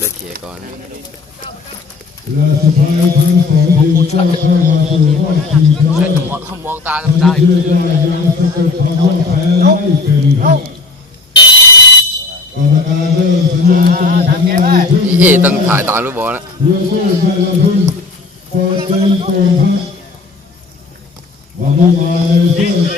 đưa chìa con Lấy tụi một không buông ta làm đây Gì tân thải tạo lúc bộ đó Hãy subscribe cho kênh Ghiền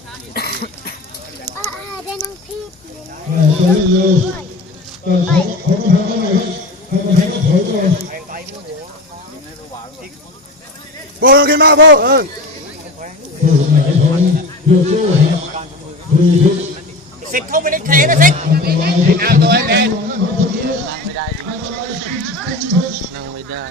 โบลงขึ้นมาโบเออสิทเข้าไปในเทนะสิทจนั่ไนไม่ได้นั่งไม่ได้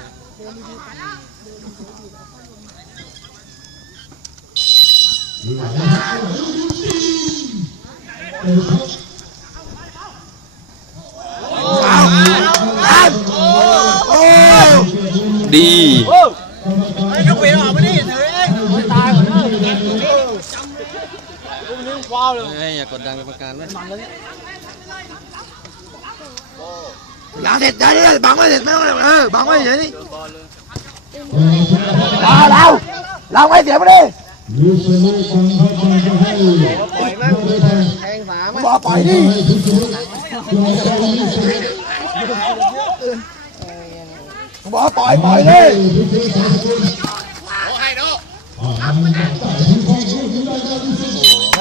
อย่ากดดันกรรมการไว้หลังเสร็จได้ดิบังไว้เสร็จไม่ต้องเออบังไว้เฉยนี่เออเอาเราเราไว้เสียไปดิยูเซโน่บังครับบังจะให้ไม่ได้ทำแทงสามบอกปล่อยดิให้ทุกชุดยอมใจยูเซโน่บอกปล่อยปล่อยดิทุกชุดสามคนโอ้ให้ดู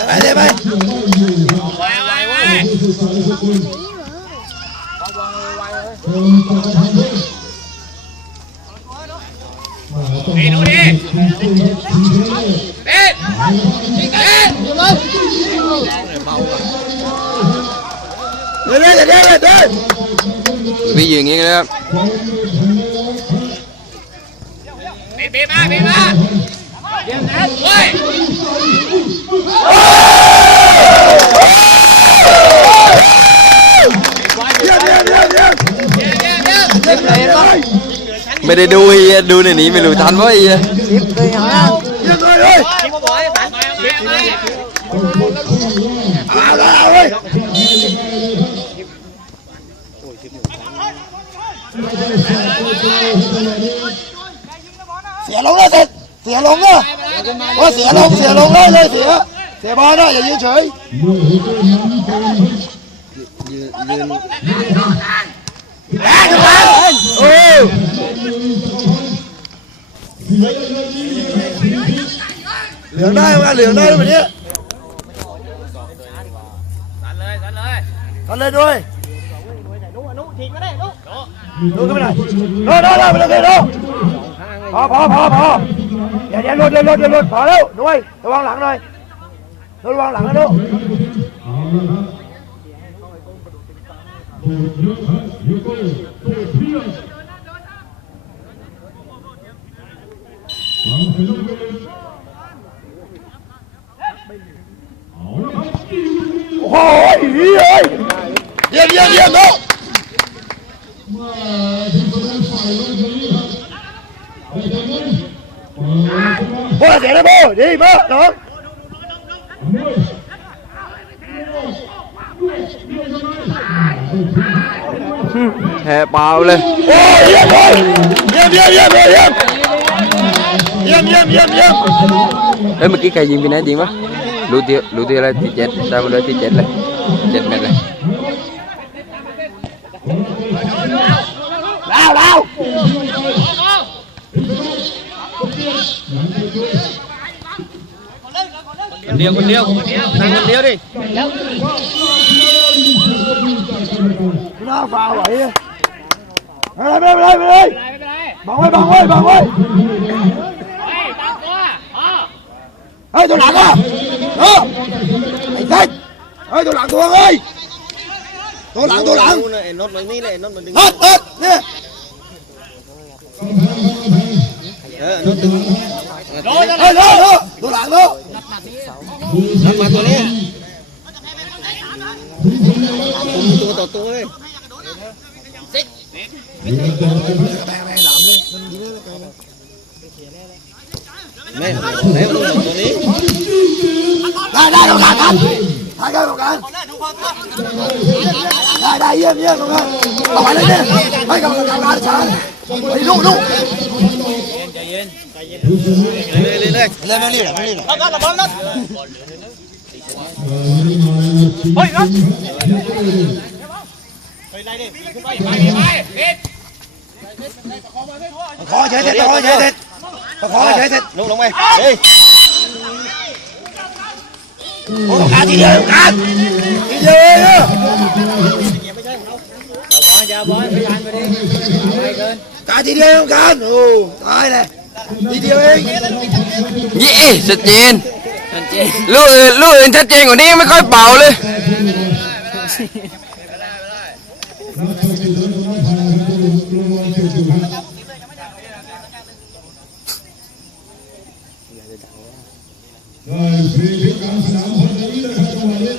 ไปเลยไปไปไปไวนี่ดูดิเด็ดเด็ดเดี๋ยวเดี๋ยวเดี๋ยวเดี๋ยวพี่ยืนอย่างนี้นะครับเบียมาเบียมาเฮ้ย ไม่ได้ดูเฮียดูในนี้ไม่รู้ทันว่าเฮียคลิเลยฮะเอาเลยเอาเลยเสียลงเลยเสร็จเสียลงเลยว่าเสียลงเสียลงเลยเลยเสียเสียบอลด้วยอย่ายืนเฉยยืนยืนแรงแรงโอ้ liền đây không ra liền đây mình nhé. Dán lên dán lên dán lên đuôi. Đuôi cái bên này. Đó đó đó mình lên đâu phò phò phò phò dạ dạ luôn lên luôn lên luôn. Phò đâu? Đuôi tôi băng lặng rồi tôi băng lặng rồi đâu Thank you. โอ้ยเฮ้ยเยี่ยมเยี่ยมเยี่ยมนุมาที่แสดงฝ่ายลงนี้ครับไปทางนั้นเปิดเข้ามาโบ้เสียนะโบ้ดีมากน้องมวยแพ้เปล่าเลยโอ้ยเยี่ยมเลยเยี่ยมเยี่ยมเยี่ยมเยี่ยม Diam, diam, diam, diam. Ê mà cái cây gì bên này đi quá. Lũ tiêu, lũ tiêu là thì chết, tao lũ thì chết lại Chết mệt lại Lao, lao. Con điêu, con điêu, con điêu đi. Nó vào vậy. Đây, đây, đây, đây. Bằng ơi, bằng ơi, bằng ơi ơi tôi lặn à. Đó. Anh thích. Ơi tôi lặn tôi ơi. Tôi lặn tôi lặn. Hết hết. Nè rồi rồi rồi tôi lặn đó. Đặt mặt tôi đi tôi tôi tôi đi. Bang. ไม่เป็นไรไม่เป็นไรไม่เป็นไรบังไว้บังไว้บังไว้เฮ้ยตัวหลังอะเออไอ้เซ็ตเฮ้ยตัวหลังตัวเฮ้ยตัวหลังตัวหลังไอ้น็อตมันนี่เลยน็อตมันดึงเฮ้ยเฮ้ยเนี่ยเออน็อตดึงเฮ้ยเฮ้ยเฮ้ยตัวหลังเนาะน็อตมาตัวนี้ตัวต่อตัวเลยไม่ไหนมันตัวนี้ได้ได้ตรงกลางกันได้กันตรงกลางได้ได้เยี่ยมเยี่ยมตรงกลางต่อไปเลยเนี่ยให้กำลังการช้าไอ้ลูกลูกเลยเลยเลยเล่นไม่รีบหรอไม่รีบหรอเฮ้ยครับขอเฉยเสร็จขอเฉยเสร็จขอเฉยเสร็จลงลงไปเฮ้ยโอ้การทีเดียวการทีเดียวเองการทีเดียวการโอ้ตายเลยทีเดียวเองเย้ชัดเจนลูกอื่นลูกอื่นชัดเจนกว่านี้ไม่ค่อยเป่าเลยได้ ฟรีคิกกลางสนามพอดีเลยครับจังหวะนี้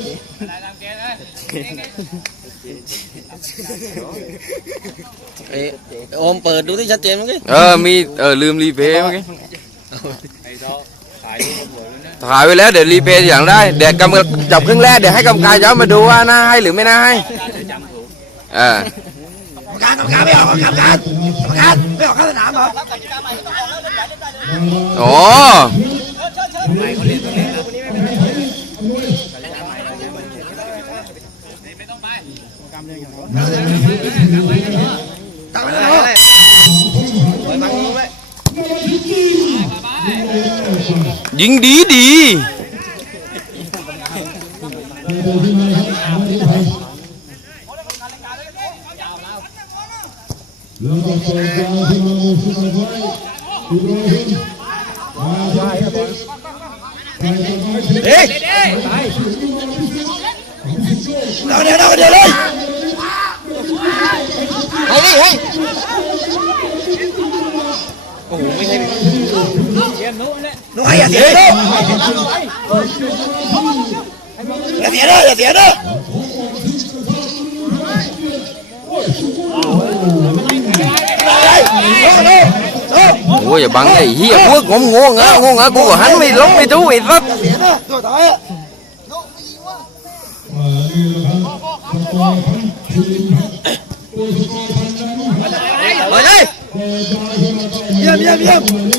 ไอ้โอมเปิดดูที่ชัดเจนมั้งดิเออ มี เออ ลืมรีเพย์เมื่อกี้ถ่ายไว้แล้ว เดี๋ยวรีเพย์ทีหลังได้ เดี๋ยวกำกับจับครึ่งแรก เดี๋ยวให้กรรมการย้อนมาดูว่าน่าให้หรือไม่น่าให้เออการกรรมการไม่ออกกรรมการกรรมการไม่ออกข้างสนามเหรออ๋อตั้งไปแล้วไปบังไว้ยิงดีดีแล้วก็เปิดยาวที่มามุสุดไว้อิบราฮิมมาได้ครับใครจะไปถึงเฮ้ยเราเดียวเราเดียวเลยไปดิเฮ้ยโอ้ Tao mới đó. Dính đi đi. Đi. Đâu đi đâu đi lên xuống Ủa mới hay Nó hay à thiệt đó Là thiệt đó, là thiệt đó Ủa, giờ bắn này hiếp quốc à, ngon ngon á, ngon á, cô của hắn mày lóc mày chú mày vấp Hãy subscribe cho kênh Ghiền Mì Gõ Để không bỏ lỡ những video hấp dẫn phải đây Yên yên yên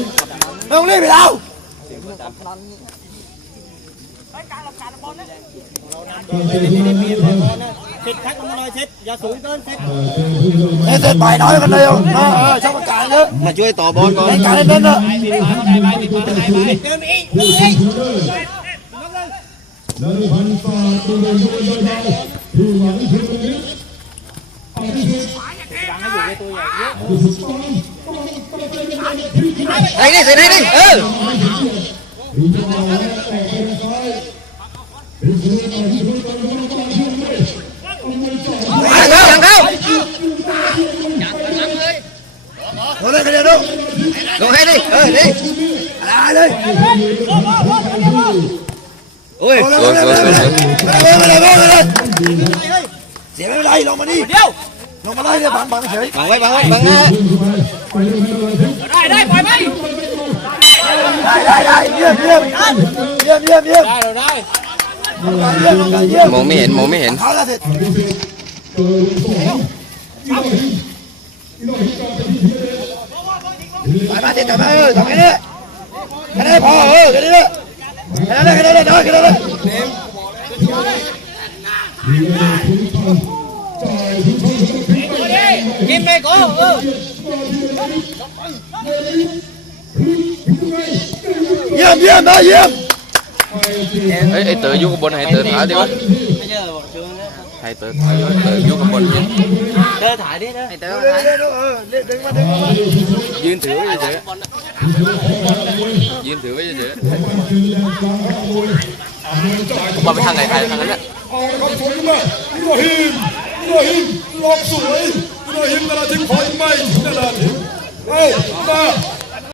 Không đi phải đâu. Thế thì bài nói con đây không? Nó ờ, cho con cả nữa? Mà chơi tỏ bón con. Đấy cả lên lên nữa Đấy, bắn phá từ đầu đôi đôi đau, thủ vắng thương nước đây đi, đây đi, đi. Ừ. Thằng không, thằng lên cái này đâu. Đồ hết đi, ừ, đi. Lại đi. Ôi, xuống xuống xuống. Lại lại lại lại. Dẹp lại lộn mà đi. Điêu. งซ้ายเป็นผู้ต่อที่ผู้ต่อที่ผู้ต่อที่ไม่เอาไม่จ่อหลังเข้าหลังเข้าโดนเลยกันเดียวดูลงให้ดิเออดิอะไรเลยโอ้ยโดนเลยโดนเลยโดนเลยโดนเลยโดนเลยเสียไม่เป็นไรลงมาดิเดี๋ยวลงมาเลยเนี่ยบังบังเฉยบังไว้บังไว้บังนะได้ได้ได้เยี่ยมเยี่ยมเยี่ยมเยี่ยมเยี่ยมได้เราได้เยี่ยมเยี่ยมมองไม่เห็นมองไม่เห็นเขาแล้วเสร็จเกินสองอีโนหินอีโนหินการเป็นที่เดียวไปมาเสร็จทำไมเออทำไงเนี่ยแค่นี้พอเออแค่นี้เลยแค่นี้แค่นี้เลยแค่นี้เลยทีมงานคุณทองจ่ายทุกคนทุกทีมไปกินไปก่อนเออเยี่ Kim này có không? Ừ. Diêm, Diêm, đó Diêm Ê, ê tự vô cái bên này tự thả đi Hay tự thả vô, tự vô cái bên chứ Tự thả đi đó Hay tự thả đi Đừng mà, đừng mà Duyên thử với chị Duyên thử. Với chị Bà mấy thằng này thả thằng ấy á Hãy subscribe cho kênh Ghiền Mì Gõ Để không bỏ lỡ những video hấp dẫn ดินถ่ายดิเดินเร็ว